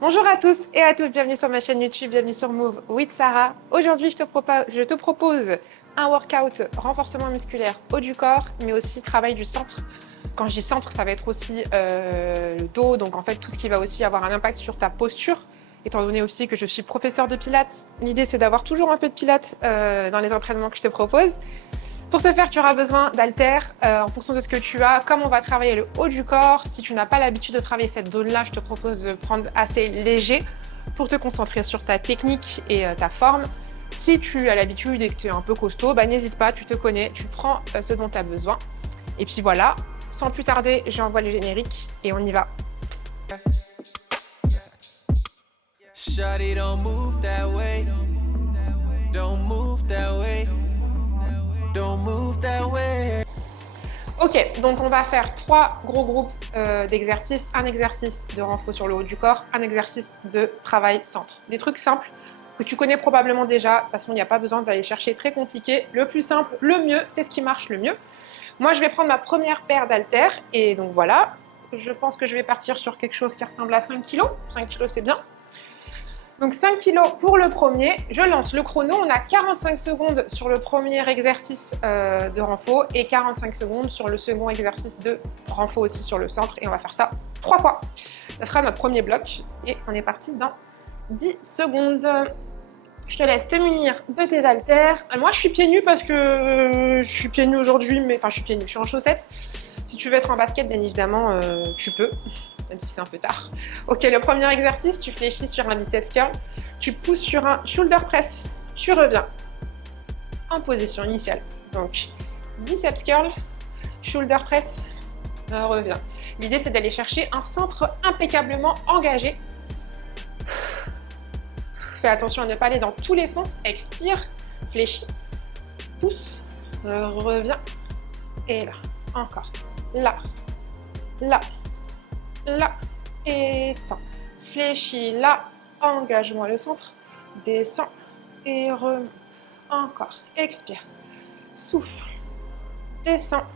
Bonjour à tous et à toutes, bienvenue sur ma chaîne YouTube, bienvenue sur Move with Sarah. Aujourd'hui, je te propose un workout renforcement musculaire haut du corps, mais aussi travail du centre. Quand je dis centre, ça va être aussi le dos, donc en fait tout ce qui va aussi avoir un impact sur ta posture. Étant donné aussi que je suis professeur de pilates, l'idée c'est d'avoir toujours un peu de pilates dans les entraînements que je te propose. Pour ce faire, tu auras besoin d'haltères en fonction de ce que tu as. Comme on va travailler le haut du corps, si tu n'as pas l'habitude de travailler cette zone-là, je te propose de prendre assez léger pour te concentrer sur ta technique et ta forme. Si tu as l'habitude et que tu es un peu costaud, n'hésite pas, tu te connais, tu prends ce dont tu as besoin. Et puis voilà, sans plus tarder, j'envoie le générique et on y va. Shawty, don't move that way. Don't move that way. Don't move that way. Ok, donc on va faire 3 gros groupes d'exercices. Un exercice de renfort sur le haut du corps, un exercice de travail centre. Des trucs simples que tu connais probablement déjà. De toute façon, il n'y a pas besoin d'aller chercher très compliqué. Le plus simple, le mieux, c'est ce qui marche le mieux. Moi, je vais prendre ma première paire d'haltères. Et donc voilà, je pense que je vais partir sur quelque chose qui ressemble à 5 kg. 5 kg, c'est bien. Donc 5 kg pour le premier, je lance le chrono, on a 45 secondes sur le premier exercice de renfort et 45 secondes sur le second exercice de renfort aussi sur le centre et on va faire ça 3 fois. Ça sera notre premier bloc et on est parti dans 10 secondes. Je te laisse te munir de tes haltères. Moi je suis pieds nus parce que je suis pieds nus aujourd'hui, mais enfin je suis pieds nus, je suis en chaussettes. Si tu veux être en basket, bien évidemment, tu peux. Même si c'est un peu tard. Ok, le premier exercice, tu fléchis sur un biceps curl, tu pousses sur un shoulder press, tu reviens en position initiale. Donc, biceps curl, shoulder press, reviens. L'idée, c'est d'aller chercher un centre impeccablement engagé. Fais attention à ne pas aller dans tous les sens. Expire, fléchis, pousse, reviens. Et là, encore. Là, là. Là, et tends. Fléchis là, engage-moi le centre, descends et remonte. Encore, expire, souffle, descends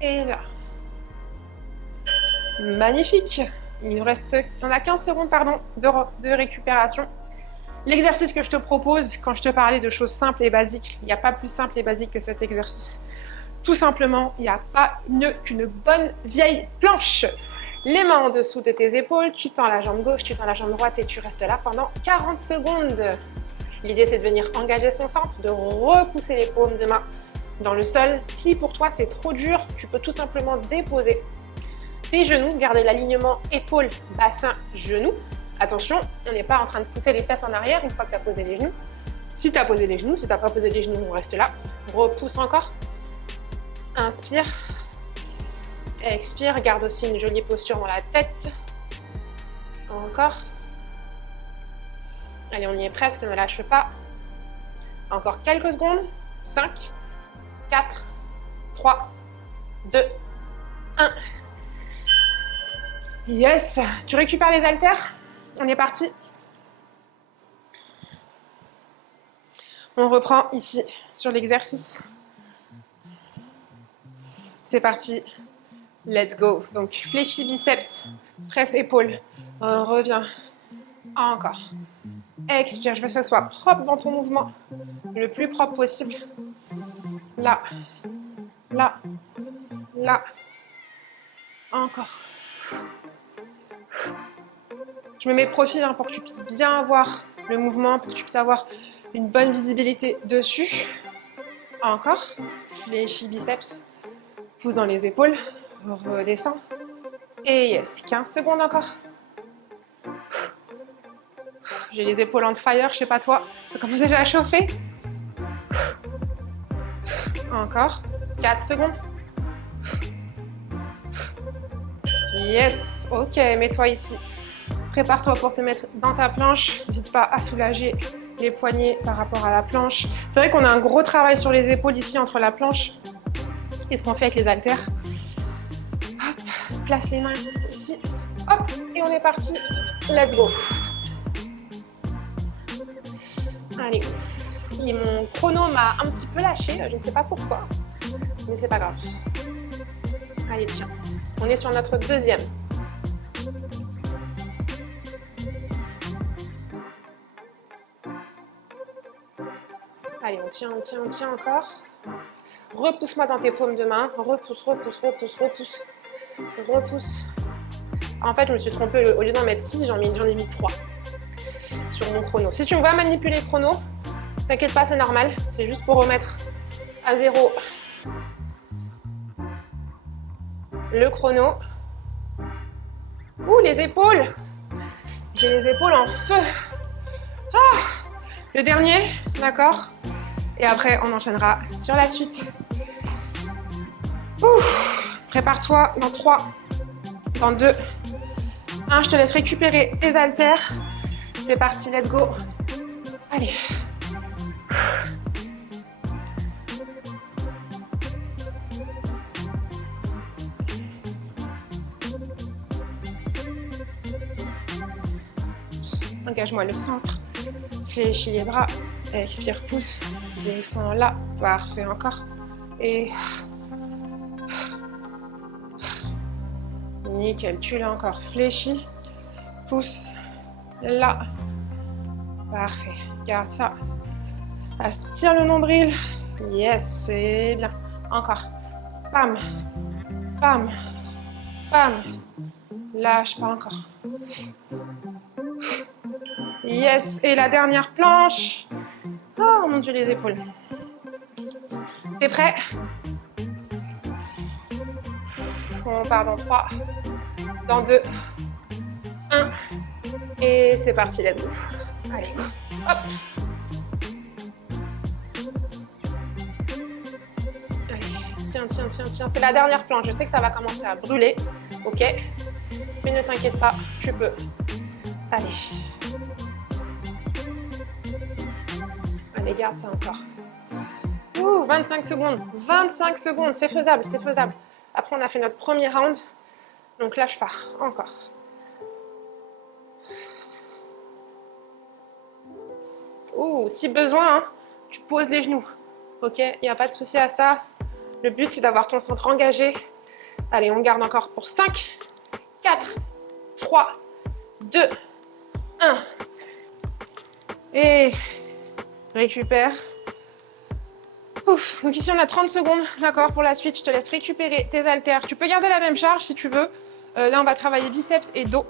et là. Magnifique. On a 15 secondes de récupération. L'exercice que je te propose, quand je te parlais de choses simples et basiques, il n'y a pas plus simple et basique que cet exercice. Tout simplement, il n'y a pas qu'une bonne vieille planche. Les mains en dessous de tes épaules, tu tends la jambe gauche, tu tends la jambe droite et tu restes là pendant 40 secondes. L'idée, c'est de venir engager son centre, de repousser les paumes de main dans le sol. Si pour toi, c'est trop dur, tu peux tout simplement déposer tes genoux, garder l'alignement épaule, bassin, genoux. Attention, on n'est pas en train de pousser les fesses en arrière une fois que tu as posé les genoux. Si tu as posé les genoux, si tu n'as pas posé les genoux, on reste là. Repousse encore. Inspire. Expire, garde aussi une jolie posture dans la tête. Encore. Allez, on y est presque, ne lâche pas. Encore quelques secondes. 5, 4, 3, 2, 1. Yes! Tu récupères les haltères? On est parti. On reprend ici sur l'exercice. C'est parti. Let's go. Donc, fléchis biceps, presse épaule. On revient. Encore. Expire. Je veux que ce soit propre dans ton mouvement. Le plus propre possible. Là. Là. Là. Encore. Je me mets de profil pour que tu puisses bien voir le mouvement, pour que tu puisses avoir une bonne visibilité dessus. Encore. Fléchis biceps. Pousse dans les épaules. Redescends. Et yes, 15 secondes encore. J'ai les épaules on fire, je sais pas toi. Ça commence déjà à chauffer. Encore. 4 secondes. Yes. Ok, mets-toi ici. Prépare-toi pour te mettre dans ta planche. N'hésite pas à soulager les poignets par rapport à la planche. C'est vrai qu'on a un gros travail sur les épaules ici entre la planche et ce qu'on fait avec les haltères. Place les mains ici, hop, et on est parti. Let's go. Allez, mon chrono m'a un petit peu lâché, je ne sais pas pourquoi, mais c'est pas grave. Allez, tiens, on est sur notre deuxième. Allez, on tient, on tient, on tient encore. Repousse-moi dans tes paumes de main. Repousse, repousse, repousse, repousse. Repousse. En fait, je me suis trompée. Au lieu d'en mettre 6, j'en ai mis 3 sur mon chrono. Si tu me vois manipuler le chrono, t'inquiète pas, c'est normal. C'est juste pour remettre à 0 le chrono. Ouh, les épaules! J'ai les épaules en feu. Ah, le dernier, d'accord? Et après, on enchaînera sur la suite. Prépare-toi dans 3, dans 2, 1. Je te laisse récupérer tes haltères. C'est parti, let's go. Allez. Engage-moi le centre. Fléchis les bras. Expire, pousse. Descends là. Parfait, encore. Et... nickel, tu l'as encore. Fléchi. Pousse. Là. Parfait. Garde ça. Aspire le nombril. Yes, c'est bien. Encore. Bam. Bam. Bam. Lâche pas encore. Yes, et la dernière planche. Oh mon Dieu, les épaules. T'es prêt? On part dans 3, dans 2, 1. Et c'est parti, let's go. Allez, hop. Allez, tiens, tiens, tiens, tiens. C'est la dernière planche. Je sais que ça va commencer à brûler. Ok? Mais ne t'inquiète pas, tu peux. Allez. Allez, garde ça encore. Ouh, 25 secondes. 25 secondes, c'est faisable, c'est faisable. Après, on a fait notre premier round. Donc lâche pas. Encore. Ouh, si besoin, hein, tu poses les genoux. Ok, il n'y a pas de souci à ça. Le but, c'est d'avoir ton centre engagé. Allez, on garde encore pour 5, 4, 3, 2, 1. Et récupère. Ouf. Donc ici, on a 30 secondes, d'accord, pour la suite. Je te laisse récupérer tes haltères. Tu peux garder la même charge si tu veux. Là, on va travailler biceps et dos.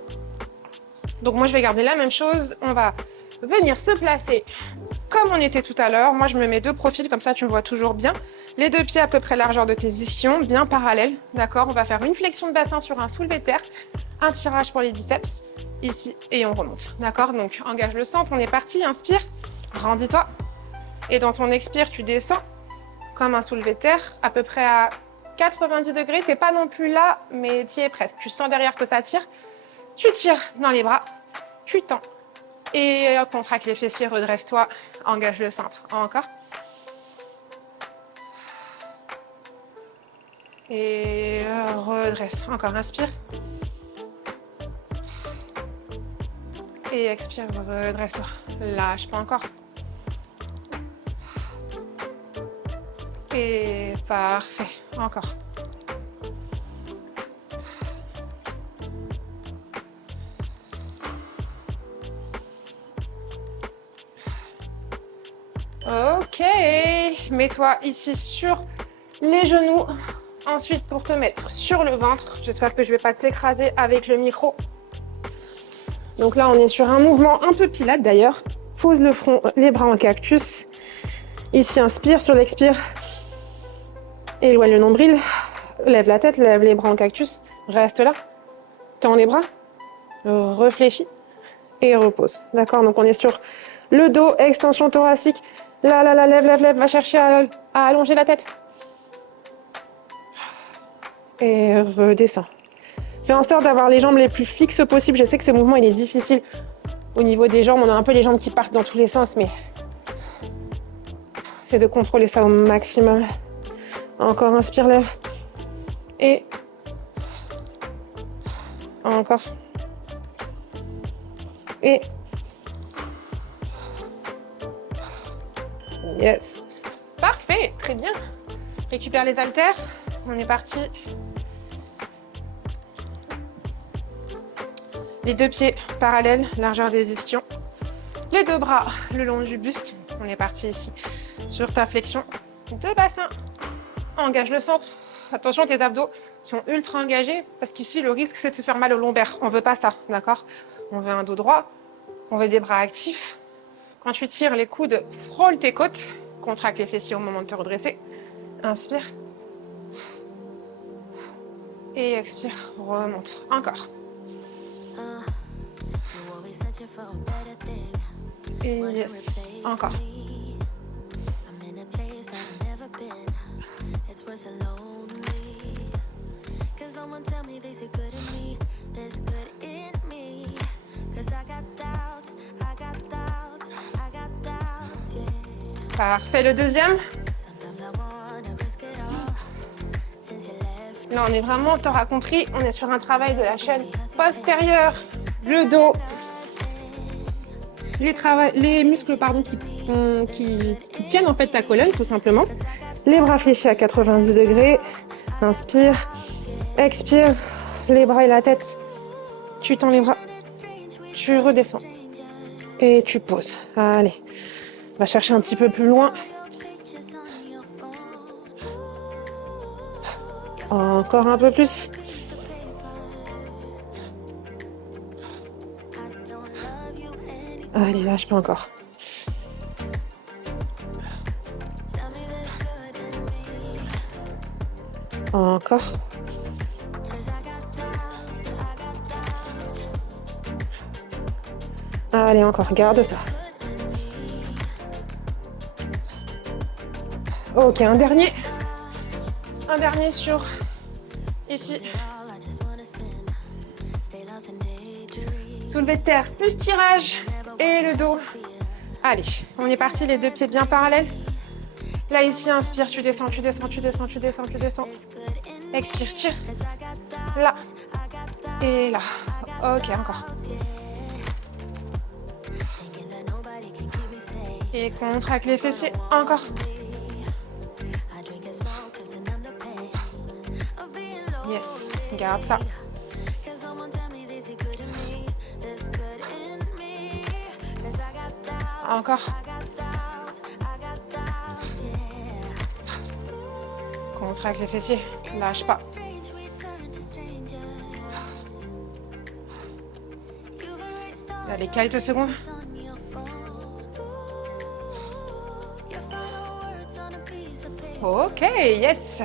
Donc moi, je vais garder la même chose. On va venir se placer comme on était tout à l'heure. Moi, je me mets 2 profils, comme ça, tu me vois toujours bien. Les 2 pieds à peu près largeur de tes ischions, bien parallèles, d'accord. On va faire une flexion de bassin sur un soulevé de terre, un tirage pour les biceps, ici, et on remonte, d'accord. Donc, engage le centre, on est parti, inspire, grandis-toi. Et dans ton expire, tu descends comme un soulevé de terre, à peu près à 90 degrés. T'es pas non plus là, mais tu y es presque. Tu sens derrière que ça tire. Tu tires dans les bras, tu tends. Et contracte les fessiers, redresse-toi, engage le centre. Encore. Et redresse. Encore, inspire. Et expire, redresse-toi. Lâche pas encore. Et parfait. Encore. Ok. Mets-toi ici sur les genoux. Ensuite, pour te mettre sur le ventre. J'espère que je ne vais pas t'écraser avec le micro. Donc là, on est sur un mouvement un peu pilate d'ailleurs. Pose le front, les bras en cactus. Ici, inspire sur l'expire. Éloigne le nombril. Lève la tête, lève les bras en cactus. Reste là. Tends les bras. Réfléchis. Et repose. D'accord? Donc on est sur le dos, extension thoracique. Là, là, là, lève, lève, lève. Va chercher à allonger la tête. Et redescends. Fais en sorte d'avoir les jambes les plus fixes possible. Je sais que ce mouvement, il est difficile. Au niveau des jambes, on a un peu les jambes qui partent dans tous les sens, mais c'est de contrôler ça au maximum. Encore, inspire, lève. Et encore. Et yes. Parfait, très bien. Récupère les haltères. On est parti. Les 2 pieds parallèles, largeur des ischions. Les 2 bras le long du buste. On est parti ici. sur ta flexion de bassin. Engage le centre. Attention, tes abdos sont ultra engagés parce qu'ici, le risque, c'est de se faire mal au lombaire. On veut pas ça, d'accord? On veut un dos droit, on veut des bras actifs. Quand tu tires, les coudes frôlent tes côtes. Contracte les fessiers au moment de te redresser. Inspire. Et expire, remonte. Encore. Et yes, encore. Parfait, le deuxième. Là, on est vraiment, tu auras compris, on est sur un travail de la chaîne postérieure, le dos, les muscles qui tiennent en fait ta colonne, tout simplement. Les bras fléchis à 90 degrés. Inspire, expire, les bras et la tête. Tu tends les bras, tu redescends et tu poses. Allez, on va chercher un petit peu plus loin. Encore un peu plus. Allez, lâche pas encore. Encore. Allez, encore, garde ça. Ok, un dernier. Un dernier sur ici. Soulevé de terre, plus tirage et le dos. Allez, on est parti, les deux pieds bien parallèles. Là, ici, inspire, tu descends, tu descends, tu descends, tu descends, tu descends. Expire, tire. Là. Et là. Ok, encore. Et contracte les fessiers. Encore. Yes, garde ça. Encore. Contracte les fessiers, lâche pas. Allez, quelques secondes. Ok, yes.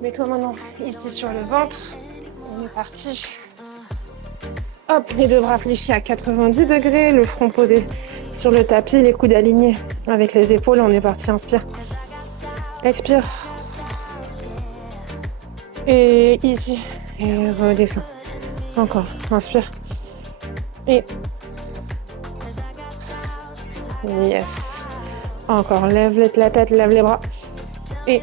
Mets-toi maintenant ici sur le ventre. On est parti. Hop, les deux bras fléchis à 90 degrés, le front posé sur le tapis, les coudes alignés avec les épaules. On est parti, inspire. Expire. Et ici. Et redescends. Encore, inspire. Et yes. Encore, lève la tête, lève les bras. Et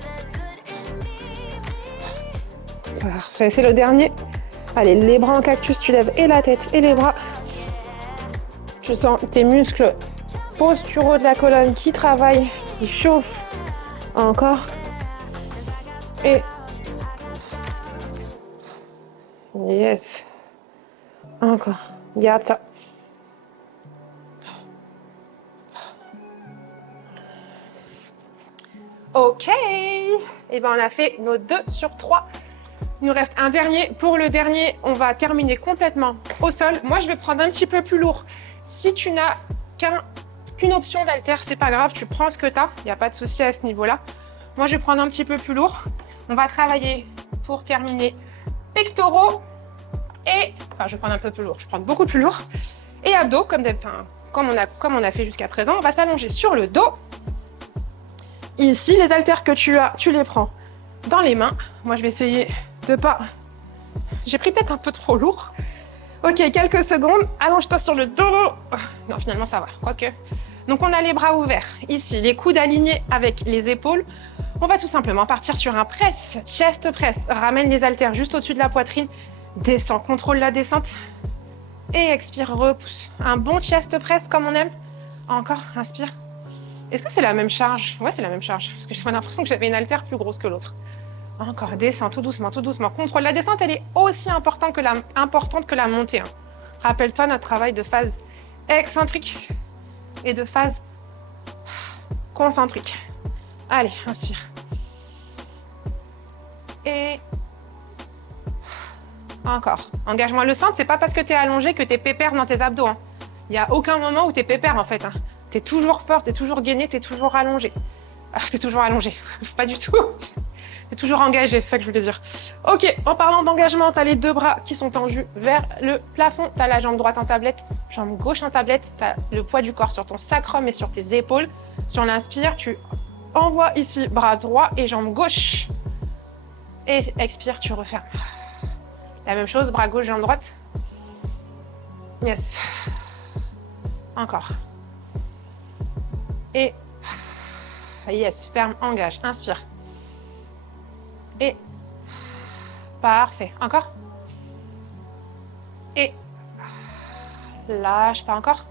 parfait, c'est le dernier. Allez, les bras en cactus, tu lèves et la tête et les bras. Tu sens tes muscles posturaux de la colonne qui travaillent, qui chauffent. Encore. Et yes. Encore. Garde ça. Ok. Et ben on a fait nos 2 sur 3. Il nous reste un dernier. Pour le dernier, on va terminer complètement au sol. Moi, je vais prendre un petit peu plus lourd. Si tu n'as qu'une option d'haltère, c'est pas grave, tu prends ce que tu as. Il n'y a pas de souci à ce niveau-là. Moi, je vais prendre un petit peu plus lourd. On va travailler pour terminer pectoraux et... Enfin, je vais prendre un peu plus lourd. Je prends beaucoup plus lourd. Et abdos, comme on a fait jusqu'à présent. On va s'allonger sur le dos. Ici, les haltères que tu as, tu les prends dans les mains. Moi, je vais essayer de pas... J'ai pris peut-être un peu trop lourd. Ok, quelques secondes. Allonge-toi sur le dos. Non, finalement, ça va. Quoique. Donc, on a les bras ouverts. Ici, les coudes alignés avec les épaules. On va tout simplement partir sur un press. Chest press. Ramène les haltères juste au-dessus de la poitrine. Descends, contrôle la descente. Et expire, repousse. Un bon chest press comme on aime. Encore, inspire. Est-ce que c'est la même charge? Ouais, c'est la même charge. Parce que j'ai l'impression que j'avais une haltère plus grosse que l'autre. Encore, descends tout doucement, tout doucement. Contrôle la descente, elle est aussi importante que la montée. Hein. Rappelle-toi notre travail de phase excentrique et de phase concentrique. Allez, inspire. Et encore. Engagement. Le centre, c'est pas parce que tu es allongé que tu es pépère dans tes abdos. Hein. Il n'y a aucun moment où tu es pépère en fait. Hein. Tu es toujours fort, tu es toujours gainé, tu es toujours allongé. Tu es toujours allongé. Pas du tout. Tu es toujours engagé, c'est ça que je voulais dire. Ok, en parlant d'engagement, tu as les deux bras qui sont tendus vers le plafond. Tu as la jambe droite en tablette, jambe gauche en tablette. Tu as le poids du corps sur ton sacrum et sur tes épaules. Sur l'inspire, tu envoies ici bras droit et jambe gauche. Et expire, tu refermes. La même chose, bras gauche, jambe droite. Yes. Encore. Et yes, ferme, engage, inspire. Et parfait. Encore. Et lâche pas encore.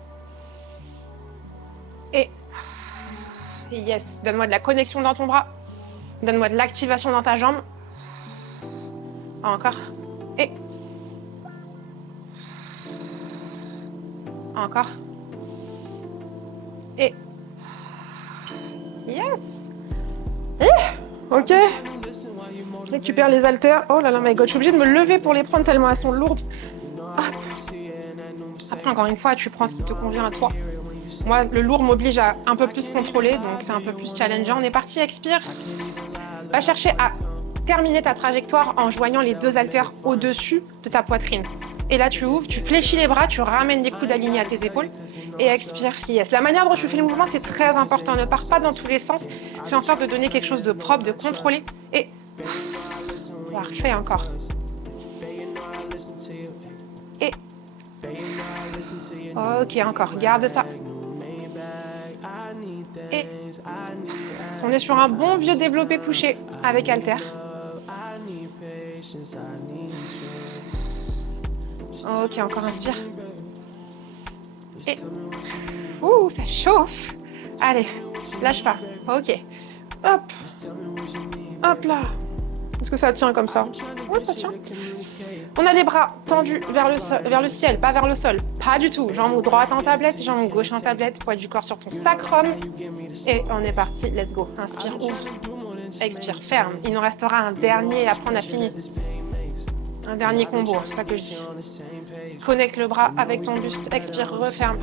Et yes, donne-moi de la connexion dans ton bras. Donne-moi de l'activation dans ta jambe. Encore. Et encore. Et yes. Et ok. Je récupère les haltères. Oh là là, my god, je suis obligée de me lever pour les prendre tellement elles sont lourdes. Hop. Après, encore une fois, tu prends ce qui te convient à toi. Moi, le lourd m'oblige à un peu plus contrôler, donc c'est un peu plus challengeant. On est parti, expire. Va chercher à terminer ta trajectoire en joignant les deux haltères au-dessus de ta poitrine. Et là, tu ouvres, tu fléchis les bras, tu ramènes les coudes alignés à tes épaules et expire. Yes. La manière dont tu fais les mouvements, c'est très important. Ne pars pas dans tous les sens. Fais en sorte de donner quelque chose de propre, de contrôlé. Et parfait, encore. Et ok, encore. Garde ça. Et on est sur un bon vieux développé couché avec haltère. Ok, encore inspire. Et ouh, ça chauffe. Allez, lâche pas. Ok. Hop. Hop là. Est-ce que ça tient comme ça? Oui, ça tient. On a les bras tendus vers le ciel, pas vers le sol. Pas du tout. Jambe droite en tablette, jambe gauche en tablette, poids du corps sur ton sacrum. Et on est parti. Let's go. Inspire, ouvre. Expire, ferme. Il nous restera un dernier et après on a fini. Un dernier combo, c'est ça que je dis. Connecte le bras avec ton buste. Expire, referme.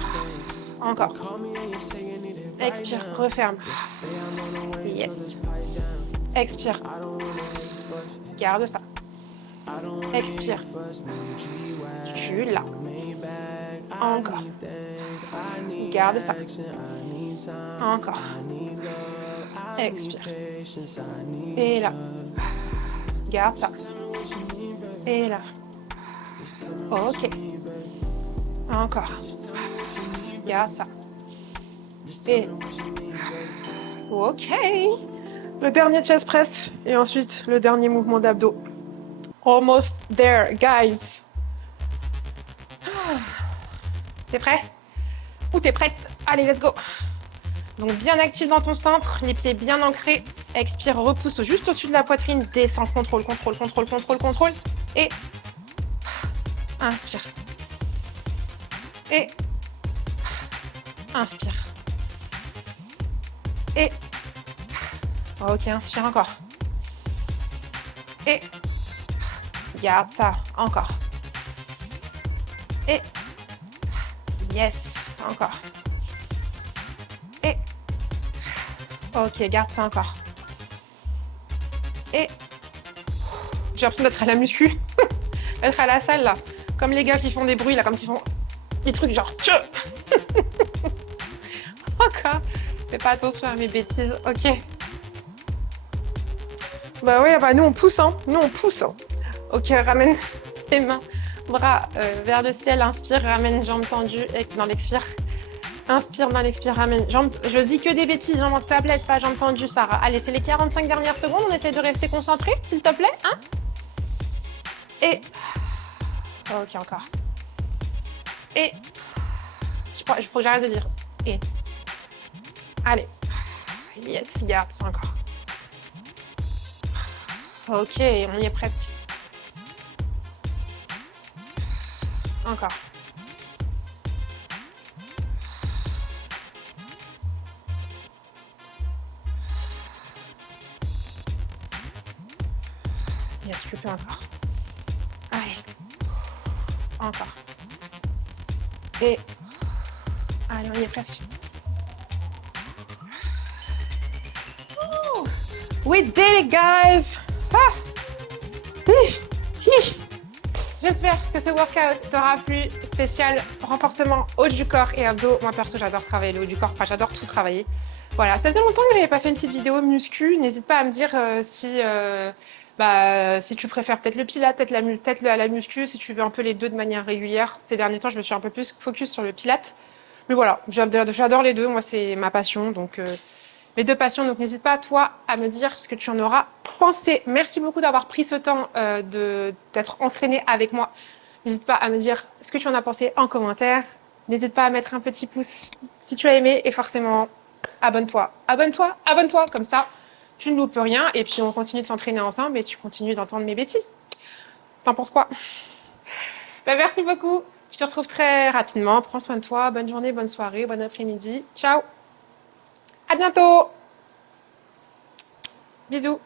Encore. Expire, referme. Yes. Expire. Garde ça. Expire. Tu l'as. Encore. Garde ça. Encore. Expire. Et là. Garde ça. Et là. Ok. Encore. Garde ça. Et ok. Le dernier chest press et ensuite le dernier mouvement d'abdos. Almost there, guys. T'es prêt? Ou t'es prête? Allez, let's go. Donc bien actif dans ton centre, les pieds bien ancrés. Expire, repousse juste au-dessus de la poitrine. Descends, contrôle, contrôle, contrôle, contrôle, contrôle. Et inspire. Et inspire. Et ok, inspire encore. Et garde ça, encore. Et yes, encore. Et ok, garde ça encore. Et j'ai l'impression d'être à la muscu, d'être à la salle là, comme les gars qui font des bruits là, comme s'ils font des trucs genre encore. Fais pas attention à mes bêtises, ok. Bah oui, bah nous on pousse, hein. Nous on pousse. Hein. Ok, ramène les mains, bras vers le ciel, inspire, ramène jambes tendues dans l'expire. Inspire dans l'expire, ramène jambes. Je dis que des bêtises, jambes en tablette, pas jambes tendues, Sarah. Allez, c'est les 45 dernières secondes, on essaie de rester concentré, s'il te plaît, hein. Et ok, encore. Et il faut que j'arrête de dire et. Allez, yes, garde ça encore. Ok, on y est presque. Encore. si tu peux encore. Allez. Encore. Et... Allez, on y est presque. Ooh. We did it, guys! Ah. J'espère que ce workout t'aura plu. Spécial renforcement haut du corps et abdos. Moi, perso, j'adore travailler le haut du corps. Enfin, j'adore tout travailler. Voilà, ça faisait longtemps que j'avais pas fait une petite vidéo muscu. N'hésite pas à me dire si tu préfères peut-être le pilates, peut-être la muscu, si tu veux un peu les deux de manière régulière. Ces derniers temps, je me suis un peu plus focus sur le pilates. Mais voilà, j'adore les deux. Moi, c'est ma passion. Donc, mes deux passions. Donc, n'hésite pas, toi, à me dire ce que tu en auras pensé. Merci beaucoup d'avoir pris ce temps d'être entraîné avec moi. N'hésite pas à me dire ce que tu en as pensé en commentaire. N'hésite pas à mettre un petit pouce si tu as aimé. Et forcément, abonne-toi. Abonne-toi, abonne-toi. Comme ça, tu ne loupes rien. Et puis, on continue de s'entraîner ensemble et tu continues d'entendre mes bêtises. T'en penses quoi? Merci beaucoup. Je te retrouve très rapidement. Prends soin de toi. Bonne journée, bonne soirée, bon après-midi. Ciao. À bientôt. Bisous.